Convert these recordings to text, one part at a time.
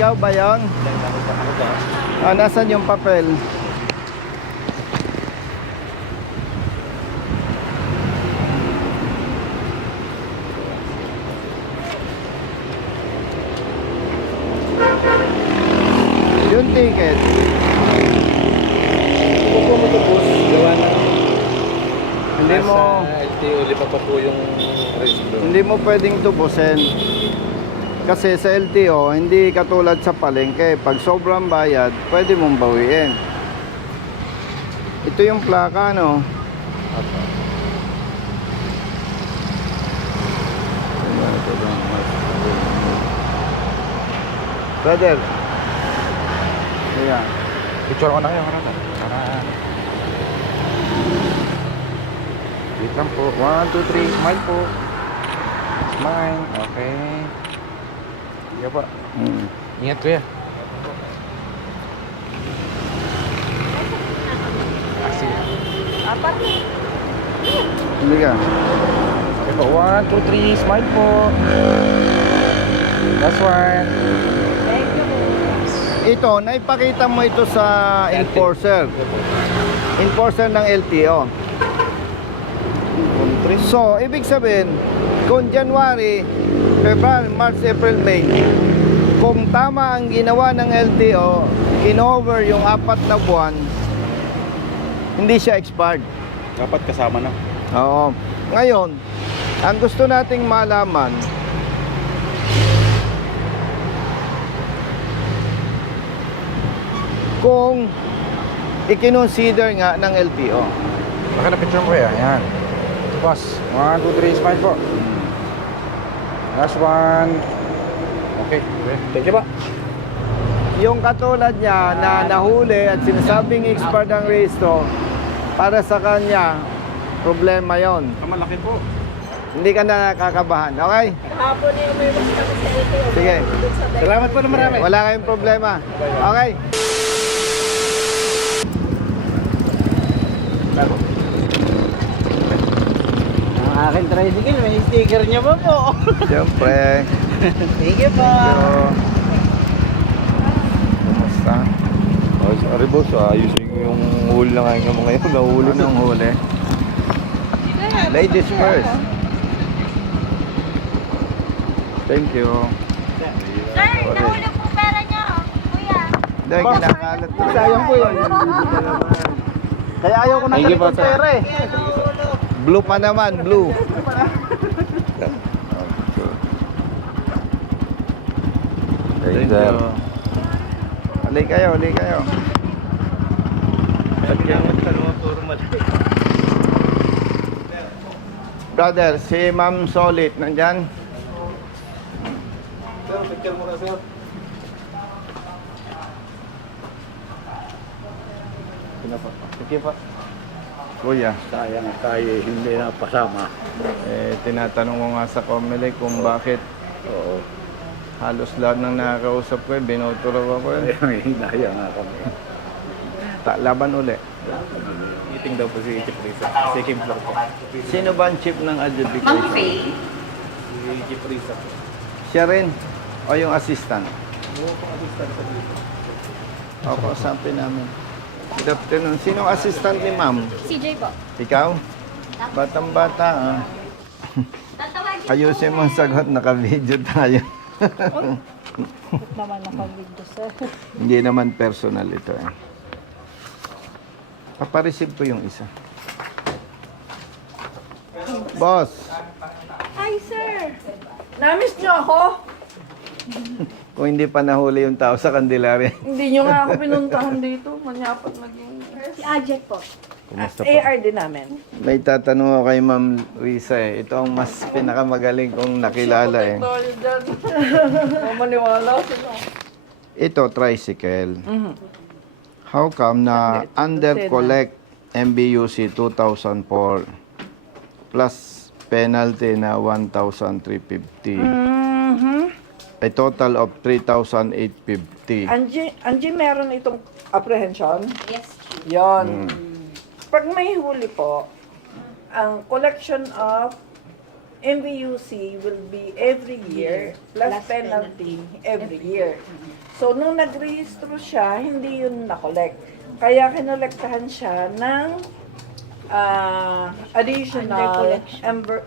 Ikaw ba yun? Ah, nasan yung papel? Yung ticket. Kung mo ito boss, gawa na. Hindi mo LTO, lima pa po yung registro. hindi mo pwedeng tubusin. Kasi sa LTO, hindi katulad sa palengke. Pag sobrang bayad, pwede mong bawiin. Ito yung plaka, no? Brother. Ayan. Picture ko na kayo, para. Wait lang po. 1, 2, 3. Smile po. Smile. Okay. Sige po. Ingat kuya. Sige. Apat. Hindi ka. Okay po. 1, 2, 3. Smile po. Last one. Thank you. Ito, naipakita mo ito sa enforcer. Enforcer ng LTO. So, ibig sabihin, kung January, February, March, April, May, kung tama ang ginawa ng LTO, kinover yung 4 na buwan, hindi siya expired. Dapat kasama na. Oo. Ngayon, ang gusto nating malaman, kung ikinonsider nga ng LTO. Baka na picture mo kaya. Ayan. Boss. 1, 2, 3. Smile po. Last one. Okay. Thank you po. Yung katulad niya na nahuli at sinasabing expired ang rehistro, para sa kanya, problema yon. Malaki po. Hindi ka na nakakabahan, okay? Kahapon yung may mas kami sa LTO. Sige. Salamat po na marami. Wala kayong problema. Okay? Ang aking tricycle, may sticker niya pa po. Siyempre. Thank you po. Kumusta? Oh, sorry boss, ayusin ko yung huli na ngayon mo ngayon. Nahulog Ano ang huli? Ladies first. Thank you. Sir, nahulog po pera niyo. Kuya. Hindi, kinakalat ko. Sayang po yun. Kaya ayaw ko na Thank you po, sir. pera eh. Blue pa naman, blue. Thank you. Huli kayo, huli kayo. Brother, si Ma'am Solid, nandyan? Sir, picture mo na sir. Sige pa. Kuya, Sayang tayo hindi na pasama. tinatanong ko nga sa Comelec kung bakit Oo. halos lahat ng nakakausap ko, binoto raw ako. May hinaya nga kami. Laban uli. Meeting daw po si Chief Risa. Second floor po. Sino ba ang chief ng adjudication? Si Chief Risa. Siya rin? O yung assistant? Oo po, assistant sa dito. Opo, sabi namin. Good afternoon. Sino ang assistant ni ma'am? CJ po. Ikaw? Batang-bata, ah. Tatawagin Ayusin mo ang sagot, naka-video tayo. naman nakabigdo, sir. Hindi naman personal ito eh. Papareceive ko yung isa. Boss, Hi, sir. Namiss niyo ako? kung hindi pa nahuli yung tao sa Candelaria, Hindi niyo nga ako pinuntahan dito. Manyapat naging... Si Ajek po. kumusta po? AR din namin. May tatanong ako kay Ma'am Risa eh. Ito ang mas pinakamagaling kong nakilala eh. Tayo dyan. Maniwala sila. Ito, tricycle. How come na under collect MBUC 2004 plus penalty na 1,350? A total of 3,850. Angie, meron itong apprehension? Yes, Yon. Pag may huli po, ang collection of MVUC will be every year plus penalty every year. So, nung nagrehistro siya, hindi yun na-collect. Kaya kinolektahan siya ng additional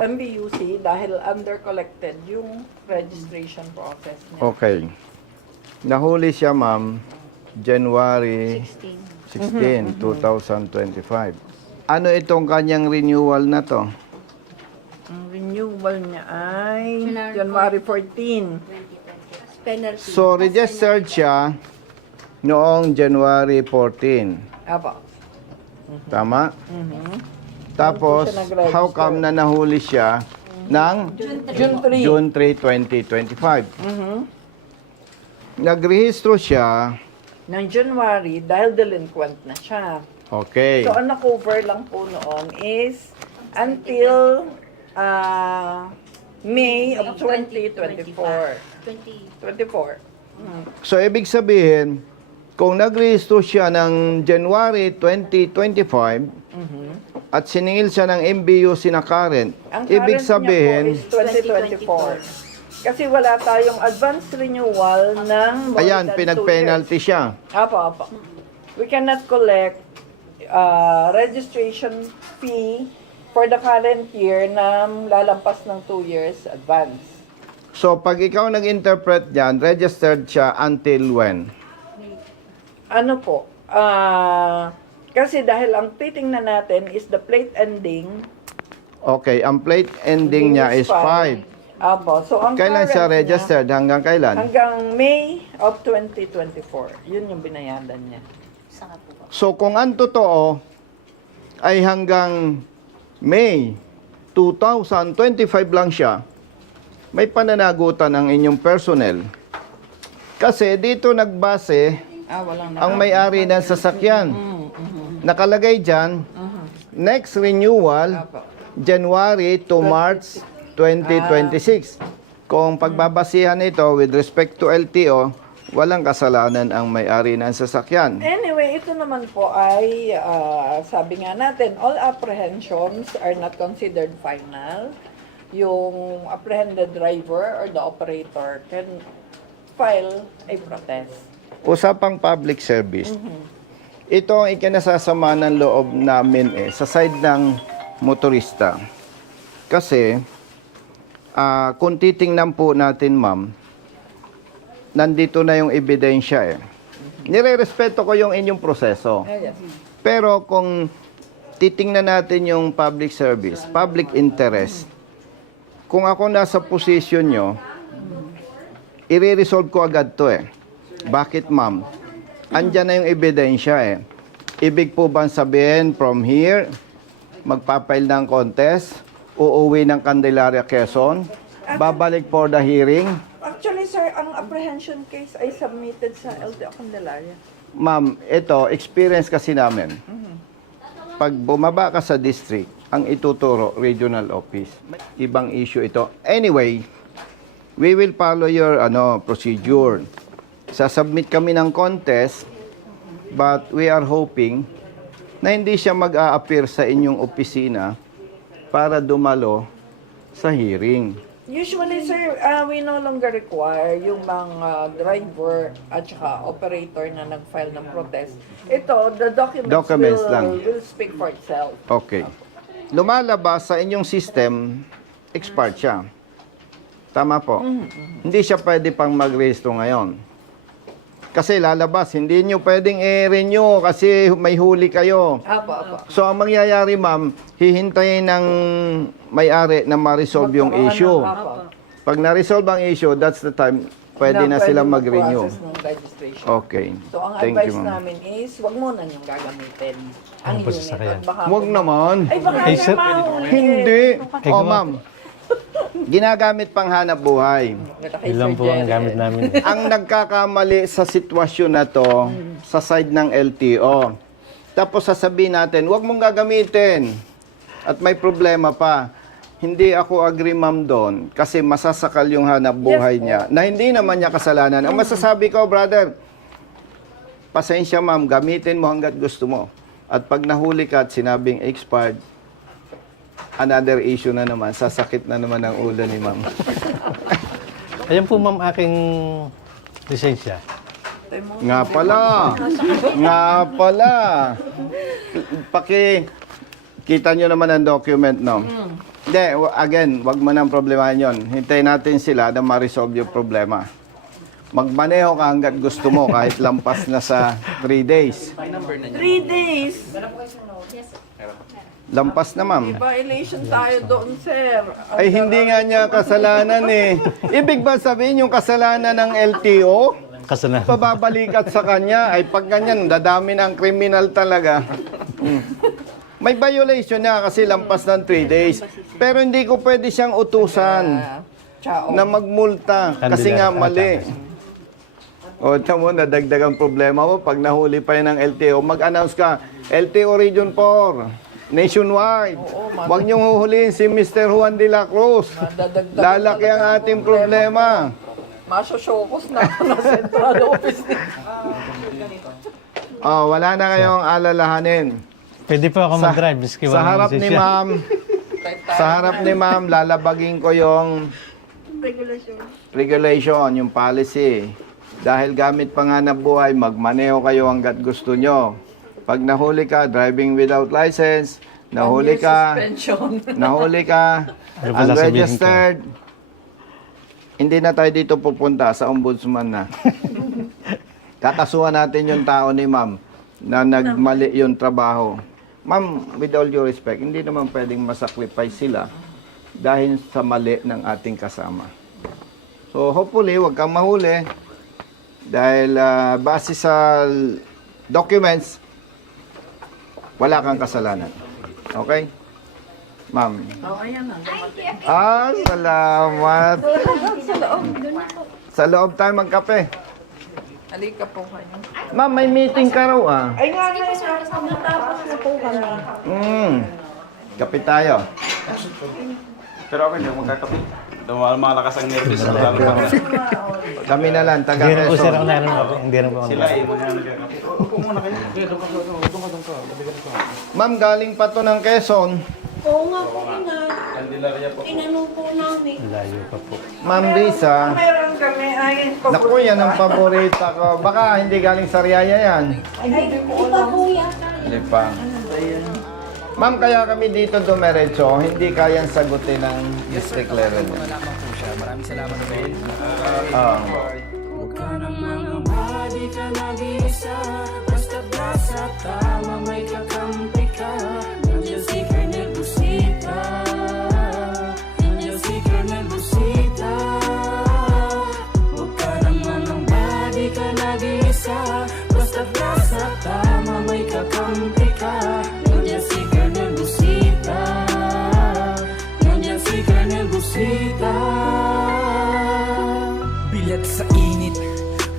MBUC dahil under-collected yung registration process niya. Okay. Nahuli siya, ma'am, January 16, 2025. Ano itong kanyang renewal na to? Ang renewal niya ay January 14. Penalty. So, registered siya noong January 14. Apo. Tama? Mhm. Tapos, Doon po siya nag-register. how come na nahuli siya ng June 3. June 3, 2025? Mhm. Nagrehistro siya. Ng January dahil delinquent na siya. Okay. So, ang na-cover lang po noon is until May of 2024. 24. So, ibig sabihin, kung nagrehistro siya ng January 2025 at siningil siya ng MBUC na current, Ang ibig current sabihin, niya po is 2024. Kasi wala tayong advance renewal ng more ayan, than 2 pinag-penalty siya. years. Apo. We cannot collect registration fee for the current year na lalampas ng 2 years advance. So, pag ikaw nag-interpret dyan, registered siya until when? Ano po? Kasi dahil ang titingnan natin is the plate ending. Okay, ang plate ending niya is 5. Apo. So, ang Kailan siya current niya, registered? Hanggang kailan? hanggang May of 2024. Yun yung binayadan niya. Saka po ba? So, kung ang totoo ay hanggang May 2025 lang siya, may pananagutan ang inyong personnel. Kasi dito nagbase Walang ang may-ari ng sasakyan. Nakalagay dyan, next renewal, January to March 2026. Kung pagbabasihan ito with respect to LTO, walang kasalanan ang may-ari ng sasakyan. Anyway, ito naman po ay, sabi nga natin, all apprehensions are not considered final. Yung apprehended driver or the operator can file a protest. Usapang public service. Ito ang ikinasasama ng loob namin sa side ng motorista. Kasi, kung titingnan po natin, ma'am, nandito na yung ebidensya Nire-respeto ko yung inyong proseso. Yes. Pero kung titingnan natin yung public service, public interest, kung ako nasa posisyon nyo, i-resolve ko agad to Bakit, ma'am? Andyan na yung ebidensya Ibig po bang sabihin from here, magpapail ng contest, uuwi ng Candelaria, Quezon, babalik for the hearing? Actually, sir, ang apprehension case ay submitted sa LTO Candelaria. Ma'am, ito, experience kasi namin. Pag bumaba ka sa district, ang ituturo, regional office. Ibang issue ito. Anyway, we will follow your procedure. Sasubmit kami ng contest, but we are hoping na hindi siya mag-a-appear sa inyong opisina para dumalo sa hearing. Usually, sir, we no longer require yung mga driver at saka operator na nag-file ng protest. Ito, the documents lang. will speak for itself. Okay. Lumalabas sa inyong system, expired siya. Tama po. Hindi siya pwede pang mag-rehistro ngayon. Kasi lalabas, hindi nyo pwedeng i-renew kasi may huli kayo. Apo. So, ang mangyayari, ma'am, hihintayin ng may-ari na ma-resolve yung issue. Apo. Pag na-resolve ang issue, that's the time pwede na sila mag-renew. Process ng registration. Okay. So, ang Thank advice you, ma'am. namin is, wag muna niyong gagamitin ang Ano po unit. sasakyan? At baka Huwag naman. Ay, baka Ay, siya sir. mahuli. Hindi. Ay, Oh, gawa- ma'am. Ginagamit pang hanap buhay. Ilan po ang gamit namin. Ang nagkakamali sa sitwasyon na to sa side ng LTO. Tapos sasabihin natin, huwag mong gagamitin. At may problema pa. Hindi ako agree, ma'am, doon kasi masasakal yung hanap buhay niya na hindi naman niya kasalanan. Ang masasabi ko, brother, pasensya, ma'am, gamitin mo hanggat gusto mo. At pag nahuli ka at sinabing expired, another issue na naman, sasakit na naman ang ulo ni ma'am. Ayan po ma'am aking lisensya. tatay mo. Nga pala. Kita nyo naman ang document, no? Hindi, again, wag mo nang problemahin yon. Hintayin natin sila na ma-resolve yung problema. Magmaneho ka hanggat gusto mo kahit lampas na sa 3 days. 3 days. Lampas na, ma'am. Violation tayo doon, sir. Ay, hindi nga niya kasalanan eh. Ibig ba sabihin yung kasalanan ng LTO? Kasalanan. Pababalikat sa kanya. Ay, pag ganyan, dadami ng kriminal talaga. May violation niya kasi lampas ng 3 days. Pero hindi ko pwede siyang utusan Ciao. na magmulta kasi nga mali. O, tamo, nadagdagang problema mo. Pag nahuli pa yun ng LTO, mag-announce ka, LTO Region 4, nationwide. Huwag niyong huhulihin si Mr. Juan de la Cruz. Lalaki ang ating problema. Masosyokos na ako na central office nito. Oh, wala na kayong alalahanin. Pwede po ako mag-drive. Miski Sa walang harap ni lisensya. ma'am, sa harap ni ma'am, lalabagin ko yung regulation, yung policy. Dahil gamit pa nga na buhay, magmaneho kayo hanggat gusto nyo. Pag nahuli ka, driving without license, nahuli ka, Ano pa sasabihin ko? unregistered, hindi na tayo dito pupunta sa ombudsman na. Kakasuhan natin yung tao ni ma'am na nagmali yung trabaho. Ma'am, with all due respect, hindi naman pwedeng masacrifice sila dahil sa mali ng ating kasama. So hopefully, wag kang mahuli dahil base sa documents, wala kang kasalanan. Okay? Ma'am. Oh, ayan na. Salamat. Sa loob tayo magkape. Halika po kayo. Ma'am, may meeting ka raw ah. Ay nga na, natapos na po kami. Kape tayo. Pero ako hindi ako magkakape. Malakas ang nervous sa lalo pa. Kami na lang, taga Hindi rin po sir Quezon. ako naroon ako. Hindi rin po ako Sila eh, mga nagkakape. Upo muna kayo. Ma'am, galing pa to ng Quezon. Oo nga po, tinanong po namin. layo pa po. Ma'am Risa. Meron kami, ay, Naku, yan ang paborita ko. Baka hindi galing sa Riyaya yan. Di pa po yata. Hindi pa. Ma'am, kaya kami dito dumiretso, hindi kayang sagutin ng district level. Malaman po siya. Maraming salamat po. Huwag ka nang mangamba, di ka nag-iisa. Basta't nasa tama, may kakampi ka. Nandiyan si Colonel Busita. Nandiyan si Colonel Busita. Huwag ka nang mangamba, di ka nag-iisa. Basta't nasa tama, may kakampi ka. Nandiyan si Colonel Busita. Nandiyan si Colonel Busita. Bilat sa init,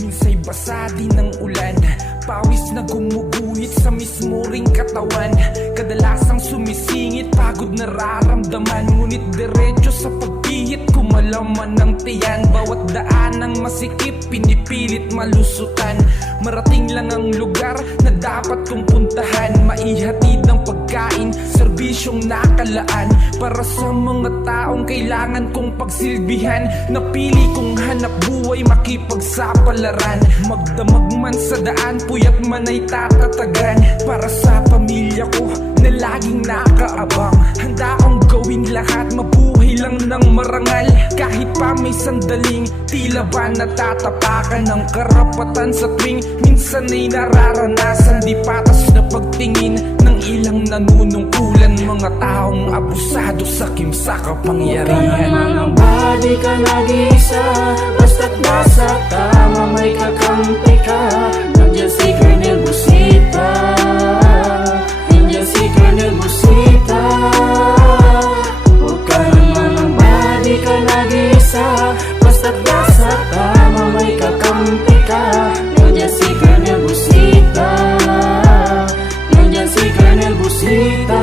minsa'y basa din ng ulan. Pawis na gumuguhit sa mismo ring katawan. Kadalasang sumisingit, pagod nararamdaman. Ngunit diretso sa pagpihit, kumalaman ng tiyan. Bawat daan ng masikip, pinipilit malusutan. Marating lang ang lugar na dapat kong puntahan. Maihatid ang pagkain, serbisyong nakalaan. Para sa mga taong kailangan kong pagsilbihan. Napili kong hanap buhay, makipagsapalaran. Magdamag man sa daan, puyat man ay tatatagan. Para sa pamilya ko na laging nakaabang. Handa akong gawin lahat, mabuhay lang ng marangal. Kahit pa may sandaling, tila ba natatapakan ng karapatan sa tuwing minsan ay nararanasan. Di patas na pagtingin ng ilang nanunungkulan. Mga taong abusado sa kimsa kapangyarihan. Mangamba, di ka nag-iisa. Basta't nasa tama, may kakampi ka. Nandiyan si Colonel Busita. Nandiyan si Colonel Busita. Huwag ka nang mangamba, di ka nag-iisa. Basta't nasa tama, may kakampi ka. Nandiyan si Colonel Busita. Nandiyan si Colonel Busita.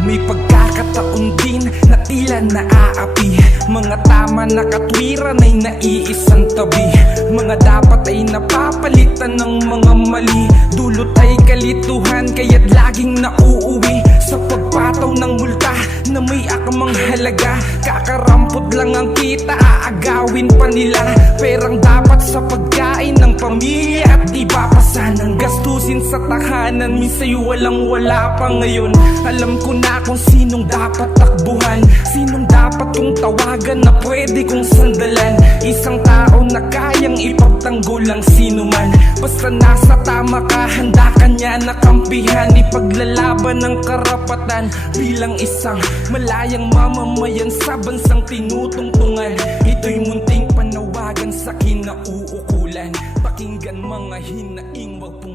May pagkakataon din na tila naaapi. Mga tama na katwiran ay naiisang tabi. Mga dapat ay napapalitan ng mga mali. Dulot ay kalituhan, kaya't laging nauuwi sa pagpataw ng multa na may akamang halaga. Kakarampot lang ang kita, aagawin pa nila. Perang dapat sa pamilya at iba pa sanang gastusin sa tahanan. Minsa'y walang wala pa ngayon. Alam ko na kung sinong dapat takbuhan, sinong dapat kong tawagan na pwede kong sandalan. Isang tao na kayang ipagtanggol ang sino man. Basta nasa tama ka, handa ka niya na kampihan, ipaglalaban ng karapatan bilang isang malayang mamamayan sa bansang tinutungtungan. Ito'y munting panawagan sa kinauukulan. Pakinggan mga hinaing, wag